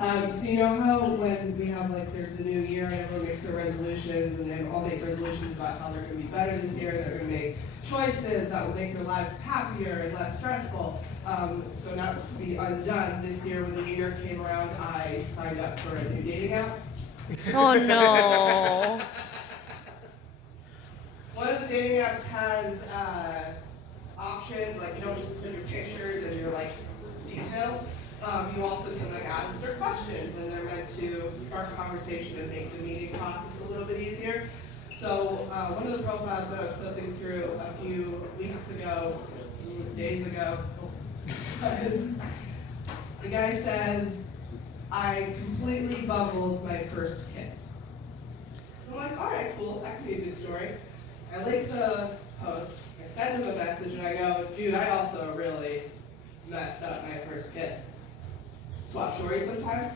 So you know how when we have there's a new year and everyone makes their resolutions and they all make resolutions about how they're going to be better this year, they're going to make choices that will make their lives happier and less stressful. So not to be undone, this year when the new year came around, I signed up for a new dating app. Oh no. One of the dating apps has options, like you don't just put your pictures and your details. You also can answer questions, and they're meant to spark conversation and make the meeting process a little bit easier. So one of the profiles that I was flipping through a few days ago, was the guy says, "I completely bubbled my first kiss." So I'm like, all right, cool, that could be a good story. I link the post, I send him a message, and I go, "Dude, I also really messed up my first kiss. Swap stories sometime."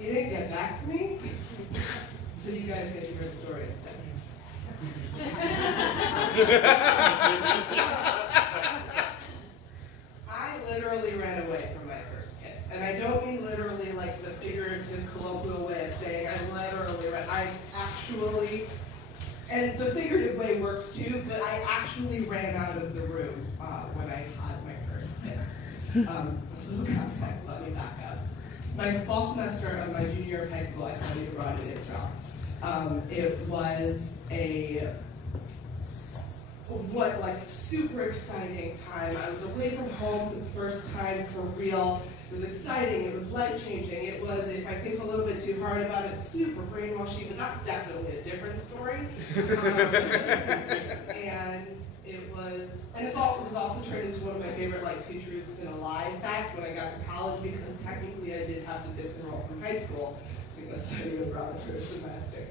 He didn't get back to me, so you guys get to hear the story instead. I literally ran away from my first kiss. And I don't mean literally like the figurative colloquial way of saying I literally ran. I actually, and the figurative way works too, but I actually ran out of the room when I had my first kiss. A little context, let me back up. My fall semester of my junior year of high school, I studied abroad in Israel. It was a super exciting time. I was away from home for the first time for real. It was exciting, it was life-changing. It was, if I think a little bit too hard about it, super brainwashing, but that's definitely a different story. And it was also turned into one of my favorite two truths and a lie fact when I got to college, because technically I did have to disenroll from high school to go study abroad for a semester.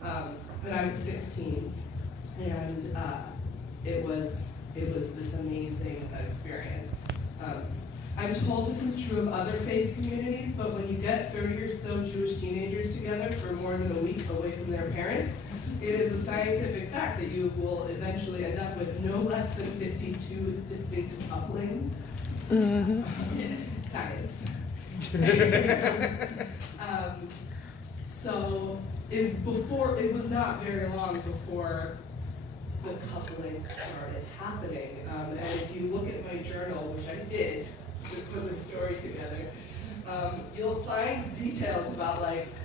But I was 16, and it was this amazing experience. I'm told this is true of other faith communities, but when you get 30 or so Jewish teenagers together for more than a week away from their parents, it is a scientific fact that you will eventually end up with no less than 52 distinct couplings. Mm-hmm. Science. So it was not very long before the coupling started happening. And if you look at my journal, which I did, just put this story together, you'll find details about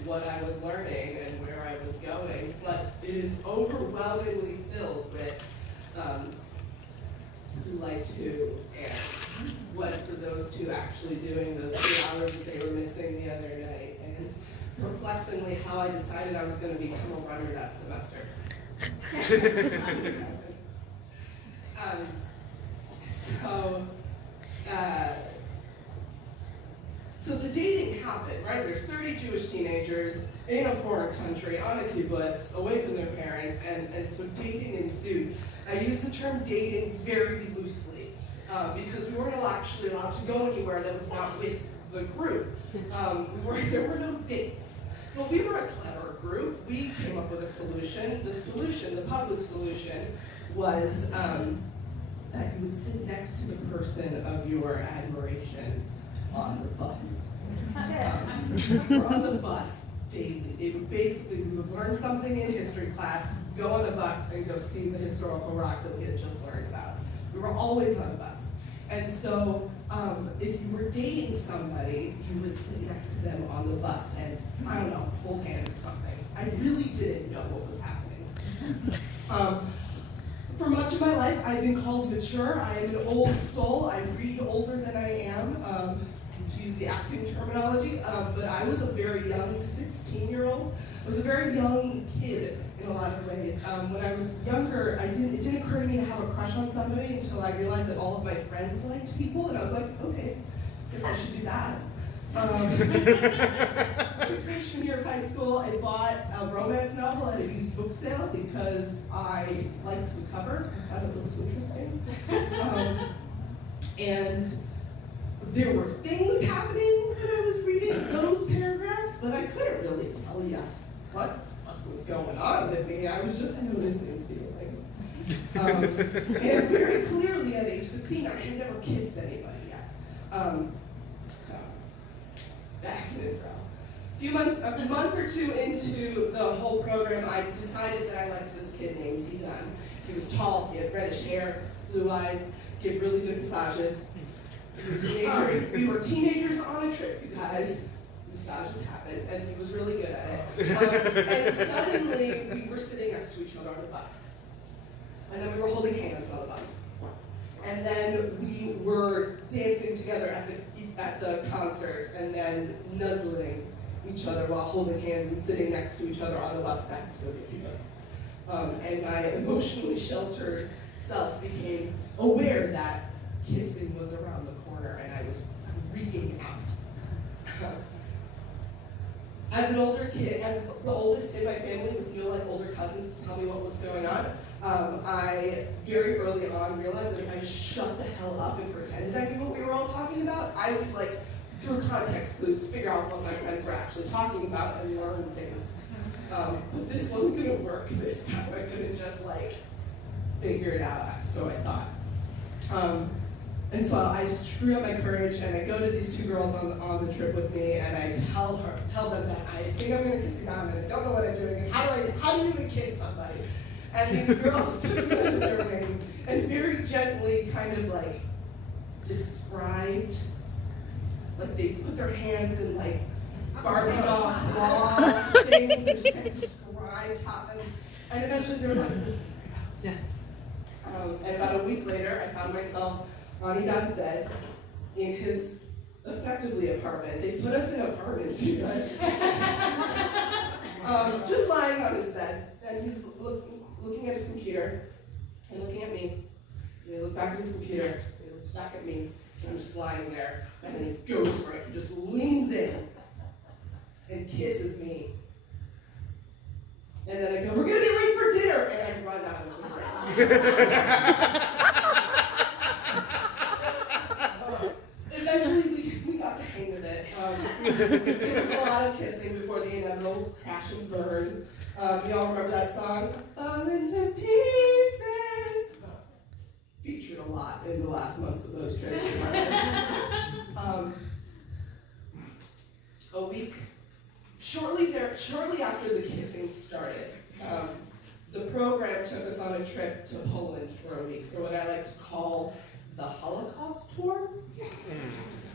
what I was learning and where I was going, but it is overwhelmingly filled with who liked who and what for those two actually doing those 2 hours that they were missing the other night, and perplexingly how I decided I was going to become a runner that semester. So the dating happened, right? There's 30 Jewish teenagers in a foreign country, on a kibbutz, away from their parents, and so dating ensued. I use the term dating very loosely, because we weren't actually allowed to go anywhere that was not with the group. There were no dates. But we were a clever group. We came up with a solution. The public solution, was that you would sit next to the person of your admiration on the bus. We're on the bus daily. We would learn something in history class, go on the bus, and go see the historical rock that we had just learned about. We were always on the bus. And so if you were dating somebody, you would sit next to them on the bus and, I don't know, hold hands or something. I really didn't know what was happening. For much of my life, I've been called mature. I am an old soul. I read older than I am, to use the acting terminology. But I was a very young 16-year-old. I was a very young kid in a lot of ways. When I was younger, it didn't occur to me to have a crush on somebody until I realized that all of my friends liked people, and I was like, okay, guess I should do that. Freshman year of high school, I bought a romance novel at a used book sale because I liked the cover. I thought it looked interesting. And there were things happening when I was reading those paragraphs, but I couldn't really tell you what was going on with me. I was just noticing feelings. And very clearly at age 16, I had never kissed anybody yet. Israel. A month or two into the whole program, I decided that I liked this kid named Idan. He was tall, he had reddish hair, blue eyes, gave really good massages. We were teenagers on a trip, you guys. Massages happened, and he was really good at it. And suddenly, we were sitting next to each other on a bus. And then we were holding hands on the bus. And then we were dancing together at the concert, and then nuzzling each other while holding hands and sitting next to each other on the bus back to the kibbutz. And my emotionally sheltered self became aware that kissing was around the corner, and I was freaking out. As an older kid, as the oldest in my family with no older cousins to tell me what was going on, I very early on realized that if I shut the hell up and pretended I knew what we were all talking about, I would through context clues, figure out what my friends were actually talking about and learn things. But this wasn't gonna work this time. I couldn't just figure it out, so I thought. And so I screw up my courage and I go to these two girls on the trip with me and I tell them that I think I'm gonna kiss Idan and I don't know what I'm doing and how do you even kiss somebody? And these girls took me under their wing and very gently kind of described, they put their hands in Barbie doll claw things and just kind of described how, and eventually they were like, yeah. And about a week later, I found myself on Idan's bed in his, effectively, apartment. They put us in apartments, you guys. Just lying on his bed, and he's looking at his computer, and looking at me. And he looked back at his computer, and he looks back at me, and I'm just lying there, and then he goes for it, and just leans in, and kisses me. And then I go, we're gonna be late for dinner, and I run out of the room. Eventually, we got the hang of it. There was a lot of kissing before the inevitable crash and burn. Y'all remember that song? Fall into pieces. Featured a lot in the last months of those trips. A week, shortly after the kissing started, the program took us on a trip to Poland for a week, for what I like to call the Holocaust tour.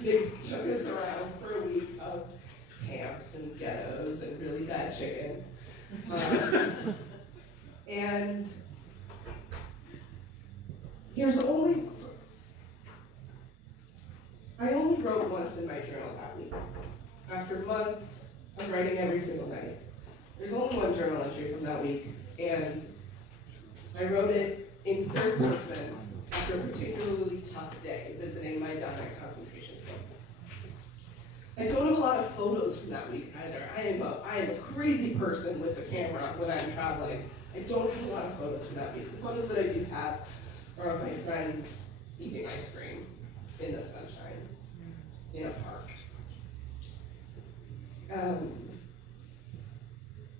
They took us around for a week of camps and ghettos and really bad chicken. And I only wrote once in my journal that week. After months of writing every single night, there's only one journal entry from that week, and I wrote it in third person after a particularly tough day visiting my Donna concentration camp. I don't have a lot of photos from that week either. I am a crazy person with a camera when I'm traveling. I don't have a lot of photos from that week. The photos that I do have are of my friends eating ice cream in the sunshine in a park.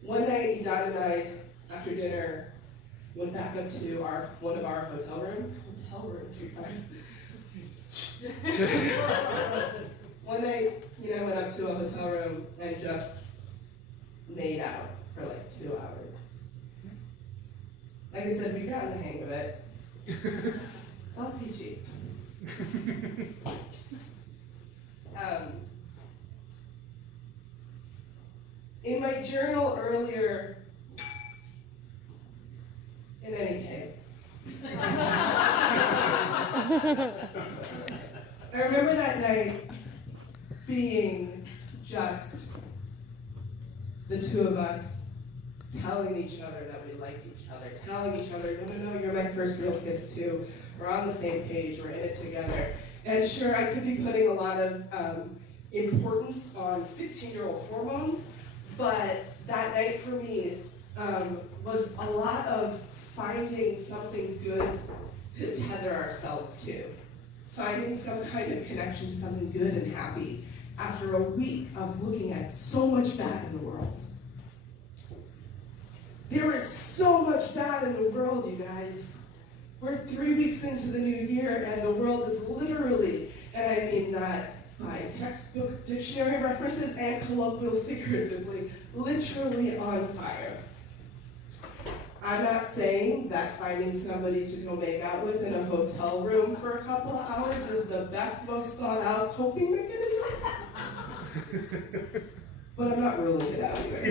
One night, Idan and I, after dinner, went back up to one of our hotel rooms, you guys. One night, he and I went up to a hotel room and just made out for 2 hours. Like I said, we've gotten the hang of it. It's all PG. In my journal earlier, in any case, I remember that night being just the two of us telling each other that we liked each other, telling each other, no, you're my first real kiss too. We're on the same page, we're in it together. And sure, I could be putting a lot of importance on 16-year-old hormones, but that night for me was a lot of finding something good to tether ourselves to. Finding some kind of connection to something good and happy after a week of looking at so much bad in the world. There is so much bad in the world, you guys. We're 3 weeks into the new year and the world is literally, and I mean that by textbook dictionary references and colloquial figuratively, literally on fire. I'm not saying that finding somebody to go make out with in a hotel room for a couple of hours is the best, most thought out coping mechanism. But I'm not ruling it out either.